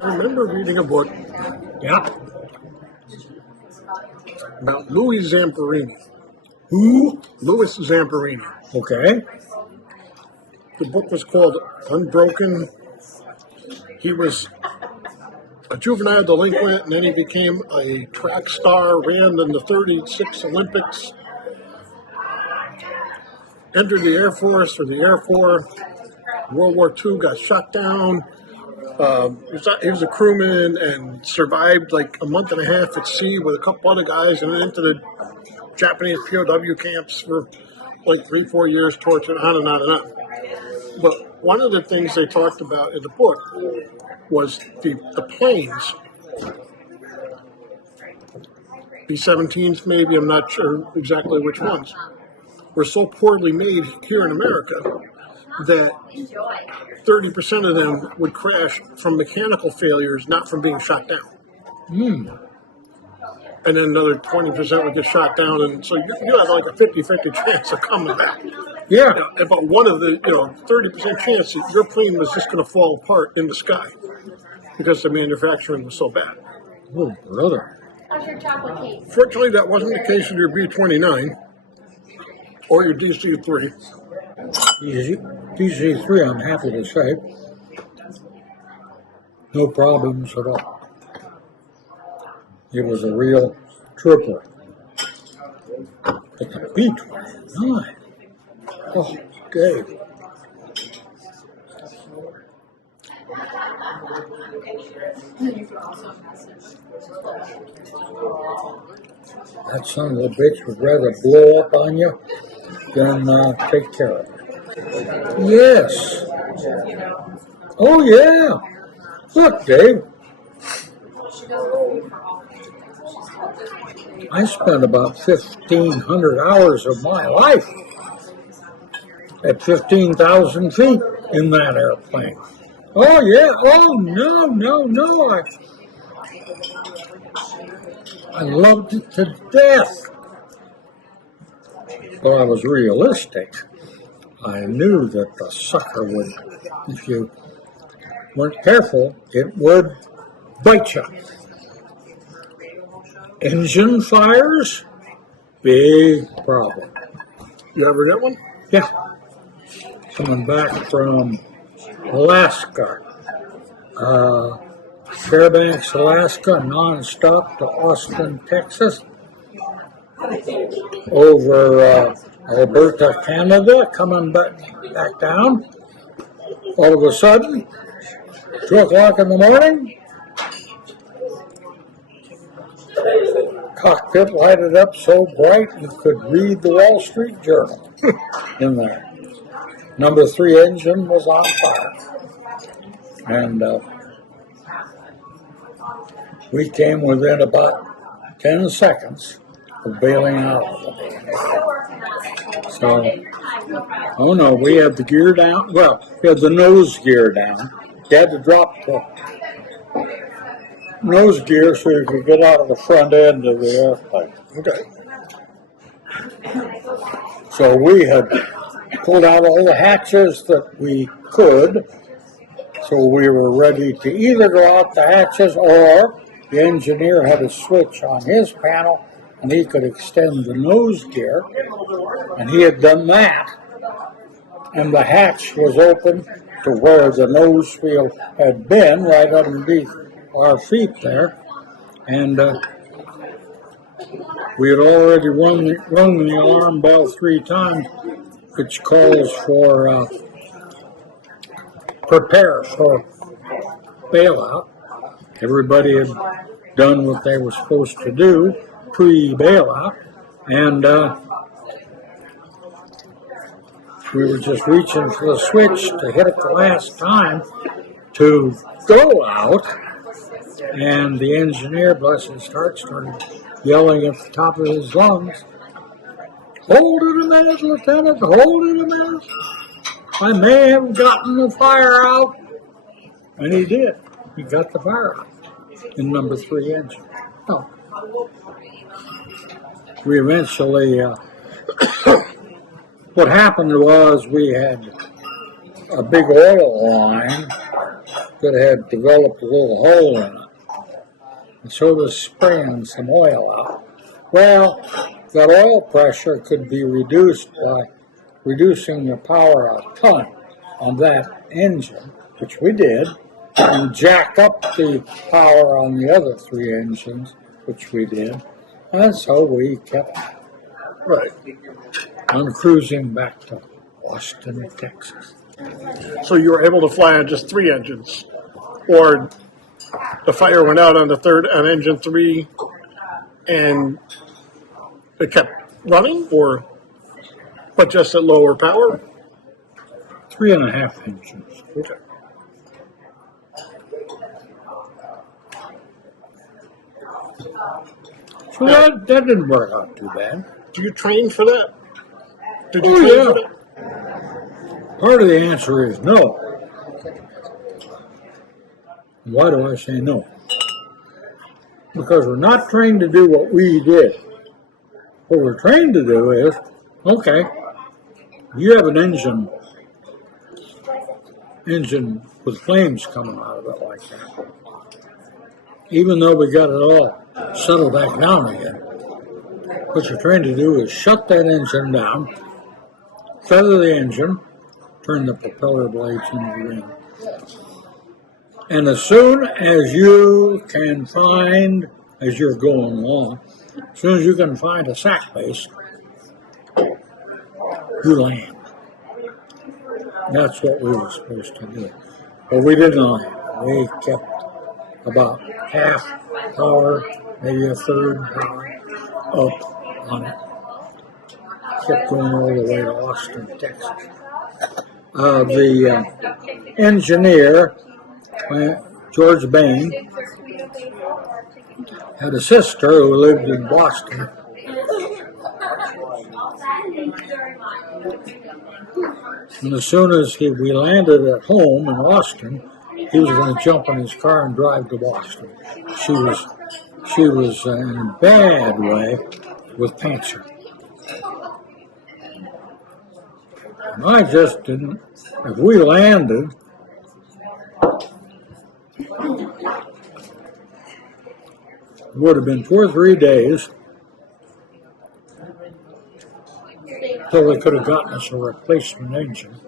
I remember reading a book Yeah. about Louis Zamperini. Who? Louis Zamperini. Okay. The book was called Unbroken. He was a juvenile delinquent, and then he became a track star, ran in the 36 Olympics, entered the Air Force or the Air Force, World War II, got shot down. He was a crewman and survived like a month and a half at sea with a couple other guys and then into the Japanese POW camps for like 3-4 years, tortured, on and on and on. But one of the things they talked about in the book was the planes, B-17s maybe, I'm not sure exactly which ones, were so poorly made here in America that 30% of them would crash from mechanical failures, not from being shot down. And then another 20% would get shot down, and so you have like a 50-50 chance of coming back. Yeah. But one of the 30% chance that your plane was just going to fall apart in the sky because the manufacturing was so bad. Oh, brother. How's your chocolate cake? Fortunately, that wasn't the case with your B-29 or your DC-3. DC-3, I'm happy to say. No problems at all. It was a real trooper. But the B-29, oh, Dave. That son of a bitch would rather blow up on you than take care of it. Yes. Oh, yeah. Look, Dave. I spent about 1,500 hours of my life at 15,000 feet in that airplane. Oh, yeah. Oh, no. I loved it to death. But I was realistic. I knew that the sucker would, if you weren't careful, it would bite you. Engine fires, big problem. You ever get one? Yeah. Coming back from Alaska, Fairbanks, Alaska, nonstop to Austin, Texas, over Alberta, Canada, coming back down. All of a sudden, 2 o'clock in the morning, cockpit lighted up so bright you could read the Wall Street Journal in there. Number 3 engine was on fire. And we came within about 10 seconds of bailing out of it. So, oh no, we had the gear down. Well, we had the nose gear down. You had to drop the nose gear so you could get out of the front end of the airplane. Okay. So we had pulled out all the hatches that we could. So we were ready to either go out the hatches or the engineer had a switch on his panel and he could extend the nose gear. And he had done that. And the hatch was open to where the nose wheel had been, right underneath our feet there. And we had already rung the alarm bell 3 times, which calls for prepare for bailout. Everybody had done what they were supposed to do pre-bailout, and we were just reaching for the switch to hit it the last time to go out, and the engineer, bless his heart, started yelling at the top of his lungs, "Hold it a minute, Lieutenant, hold it a minute. I may have gotten the fire out." And he did. He got the fire out in number 3 engine. Oh. We eventually what happened was we had a big oil line that had developed a little hole in it. And so it was spraying some oil out. Well, that oil pressure could be reduced by reducing the power a ton on that engine, which we did, and jack up the power on the other 3 engines, which we did. And so we kept Right. on cruising back to Austin, Texas. So you were able to fly on just 3 engines, or the fire went out on engine 3, and it kept running, or but just at lower power. 3.5 engines. Okay. So that didn't work out too bad. Do you train for that? Did you Oh, train yeah. for that? Part of the answer is no. Why do I say no? Because we're not trained to do what we did. What we're trained to do is, okay, you have an engine with flames coming out of it like that. Even though we got it all settled back down again, what you're trained to do is shut that engine down, feather the engine, turn the propeller blades into the wind. And as soon as you can find, as you're going along, as soon as you can find a sack base, you land. That's what we were supposed to do. But we didn't land. We kept about half power, maybe a third power up on it. Kept going all the way to Austin, Texas. The engineer, George Bain, had a sister who lived in Boston. And as soon as we landed at home in Austin, he was going to jump in his car and drive to Boston. She was in a bad way with cancer. And I just didn't. If we landed, it would have been 2 or 3 days till they could have gotten us a replacement engine.